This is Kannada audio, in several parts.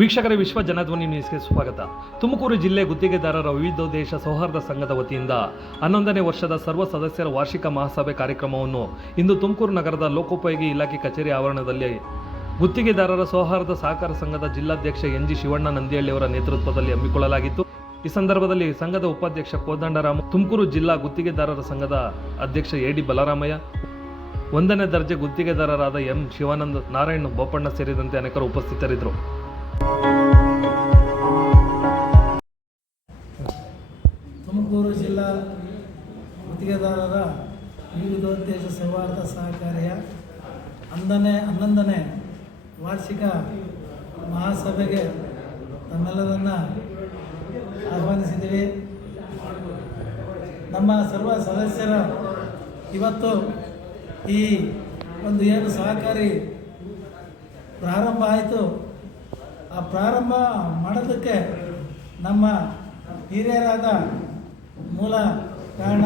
ವೀಕ್ಷಕರೇ, ವಿಶ್ವ ಜನಧ್ವನಿ ನ್ಯೂಸ್ಗೆ ಸ್ವಾಗತ. ತುಮಕೂರು ಜಿಲ್ಲೆ ಗುತ್ತಿಗೆದಾರರ ವಿವಿಧೋದ್ದೇಶ ಸೌಹಾರ್ದ ಸಂಘದ ವತಿಯಿಂದ ಹನ್ನೊಂದನೇ ವರ್ಷದ ಸರ್ವ ಸದಸ್ಯರ ವಾರ್ಷಿಕ ಮಹಾಸಭೆ ಕಾರ್ಯಕ್ರಮವನ್ನು ಇಂದು ತುಮಕೂರು ನಗರದ ಲೋಕೋಪಯೋಗಿ ಇಲಾಖೆ ಕಚೇರಿ ಆವರಣದಲ್ಲಿ ಗುತ್ತಿಗೆದಾರರ ಸೌಹಾರ್ದ ಸಹಕಾರ ಸಂಘದ ಜಿಲ್ಲಾಧ್ಯಕ್ಷ ಎನ್ ಜಿ ಶಿವಣ್ಣ ನಂದಿಹಳ್ಳಿಯವರ ನೇತೃತ್ವದಲ್ಲಿ ಹಮ್ಮಿಕೊಳ್ಳಲಾಗಿತ್ತು. ಈ ಸಂದರ್ಭದಲ್ಲಿ ಸಂಘದ ಉಪಾಧ್ಯಕ್ಷ ಕೋದಂಡರಾಮ, ತುಮಕೂರು ಜಿಲ್ಲಾ ಗುತ್ತಿಗೆದಾರರ ಸಂಘದ ಅಧ್ಯಕ್ಷ ಎ ಡಿ ಬಲರಾಮಯ್ಯ, ಒಂದನೇ ದರ್ಜೆ ಗುತ್ತಿಗೆದಾರರಾದ ಎಂ ಶಿವಾನಂದ ನಾರಾಯಣ್ ಬೋಪಣ್ಣ ಸೇರಿದಂತೆ ಅನೇಕರು ಉಪಸ್ಥಿತರಿದ್ದರು. ತುಮಕೂರು ಜಿಲ್ಲಾ ಗುತ್ತಿಗೆದಾರರ ವಿವಿಧೋದ್ದೇಶ ಸೌಹಾರ್ದ ಸಹಕಾರಿಯ. ಹನ್ನೊಂದನೇ ಹನ್ನೊಂದನೇ ವಾರ್ಷಿಕ ಮಹಾಸಭೆಗೆ ತಮ್ಮೆಲ್ಲರನ್ನು ಆಹ್ವಾನಿಸಿದ್ದೀವಿ. ನಮ್ಮ ಸರ್ವ ಸದಸ್ಯರ ಇವತ್ತು ಈ ಒಂದು ಏನು ಸಹಕಾರಿ ಪ್ರಾರಂಭ ಆಯಿತು. ಆ ಪ್ರಾರಂಭ ಮಾಡೋದಕ್ಕೆ ನಮ್ಮ ಹಿರಿಯರಾದ ಮೂಲ ಕಾರಣ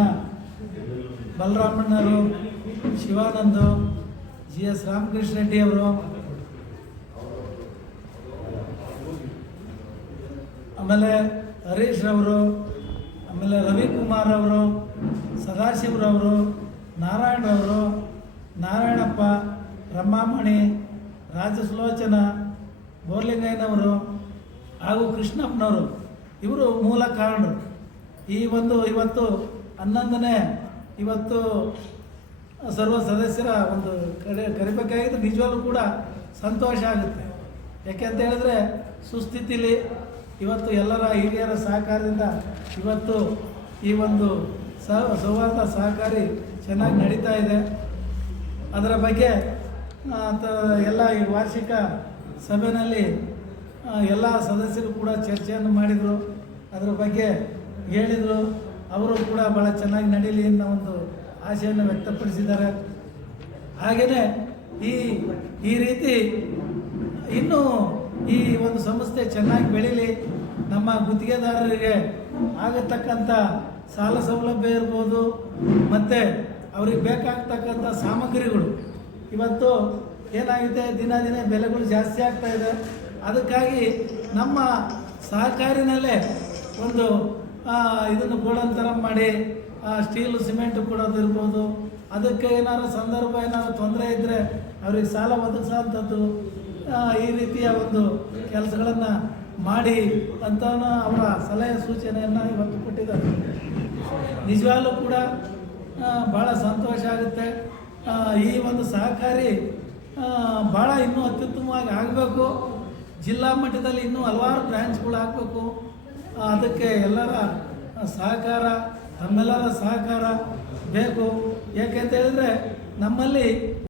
ಬಲರಾಮಣ್ಣರು, ಶಿವಾನಂದು ಜಿ ಎಸ್ ರಾಮಕೃಷ್ಣ ರೆಡ್ಡಿ ಅವರು. ಆಮೇಲೆ ಹರೀಶ್ ಅವರು ಆಮೇಲೆ ರವಿಕುಮಾರ್ ಅವರು ಸದಾಶಿವರವರು ನಾರಾಯಣರವರು ನಾರಾಯಣಪ್ಪ, ರಮಾಮಣಿ, ರಾಜಸುಲೋಚನ ಬೋರ್ಲಿಂಗಯ್ಯನವರು ಹಾಗೂ ಕೃಷ್ಣಪ್ಪನವರು, ಇವರು ಮೂಲ ಕಾರಣರು. ಈ ಒಂದು ಇವತ್ತು ಹನ್ನೊಂದನೇ ಇವತ್ತು ಸರ್ವ ಸದಸ್ಯರ ಒಂದು ಕರೆ ಕರಿಬೇಕಾಗಿದ್ದು ನಿಜವಾಗ್ಲೂ ಕೂಡ ಸಂತೋಷ ಆಗುತ್ತೆ. ಯಾಕೆಂತ ಹೇಳಿದ್ರೆ ಸುಸ್ಥಿತಿಲಿ ಇವತ್ತು ಎಲ್ಲರ ಹಿರಿಯರ ಸಹಕಾರದಿಂದ ಇವತ್ತು ಈ ಒಂದು ಸಹ ಸೌಹಾರ್ದ ಸಹಕಾರಿ ಚೆನ್ನಾಗಿ ನಡೀತಾ ಇದೆ. ಅದರ ಬಗ್ಗೆ ಎಲ್ಲ ಈ ವಾರ್ಷಿಕ ಸಭೆಯಲ್ಲಿ ಎಲ್ಲ ಸದಸ್ಯರು ಕೂಡ ಚರ್ಚೆಯನ್ನು ಮಾಡಿದರು. ಅದರ ಬಗ್ಗೆ ಹೇಳಿದರು. ಅವರು ಕೂಡ ಭಾಳ ಚೆನ್ನಾಗಿ ನಡೀಲಿ ಅನ್ನೋ ಒಂದು ಆಶೆಯನ್ನು ವ್ಯಕ್ತಪಡಿಸಿದ್ದಾರೆ. ಹಾಗೆಯೇ ಈ ಈ ರೀತಿ ಇನ್ನೂ ಈ ಒಂದು ಸಂಸ್ಥೆ ಚೆನ್ನಾಗಿ ಬೆಳೀಲಿ. ನಮ್ಮ ಗುತ್ತಿಗೆದಾರರಿಗೆ ಆಗತಕ್ಕಂಥ ಸಾಲ ಸೌಲಭ್ಯ ಇರ್ಬೋದು, ಮತ್ತು ಅವ್ರಿಗೆ ಬೇಕಾಗ್ತಕ್ಕಂಥ ಸಾಮಗ್ರಿಗಳು. ಇವತ್ತು ಏನಾಗಿದೆ? ದಿನ ದಿನ ಬೆಲೆಗಳು ಜಾಸ್ತಿ ಆಗ್ತಾ ಇದೆ. ಅದಕ್ಕಾಗಿ ನಮ್ಮ ಸಹಕಾರಿನಲ್ಲೇ ಒಂದು ಇದನ್ನು ಗೋಡನ್ ಥರ ಮಾಡಿ ಸ್ಟೀಲು, ಸಿಮೆಂಟ್ ಕೊಡೋದಿರ್ಬೋದು ಅದಕ್ಕೆ ಏನಾದ್ರು ಸಂದರ್ಭ ಏನಾದ್ರು ತೊಂದರೆ ಇದ್ದರೆ ಅವ್ರಿಗೆ ಸಾಲ ಒದಗಿಸೋಂಥದ್ದು ಈ ರೀತಿಯ ಒಂದು ಕೆಲಸಗಳನ್ನು ಮಾಡಿ ಅಂತ ಅವರ ಸಲಹೆ ಸೂಚನೆಯನ್ನು ಇವತ್ತು ಕೊಟ್ಟಿದ್ದಾರೆ. ನಿಜವಾಗ್ಲೂ ಕೂಡ ಭಾಳ ಸಂತೋಷ ಆಗುತ್ತೆ. ಈ ಒಂದು ಸಹಕಾರಿ ಭಾಳ ಇನ್ನೂ ಅತ್ಯುತ್ತಮವಾಗಿ ಆಗಬೇಕು. ಜಿಲ್ಲಾ ಮಟ್ಟದಲ್ಲಿ ಇನ್ನೂ ಹಲವಾರು ಬ್ರ್ಯಾಂಚ್ಗಳು ಆಗಬೇಕು. ಅದಕ್ಕೆ ಎಲ್ಲರ ಸಹಕಾರ ನಮ್ಮೆಲ್ಲರ ಸಹಕಾರ ಬೇಕು. ಯಾಕೆಂತ ಹೇಳಿದ್ರೆ ನಮ್ಮಲ್ಲಿ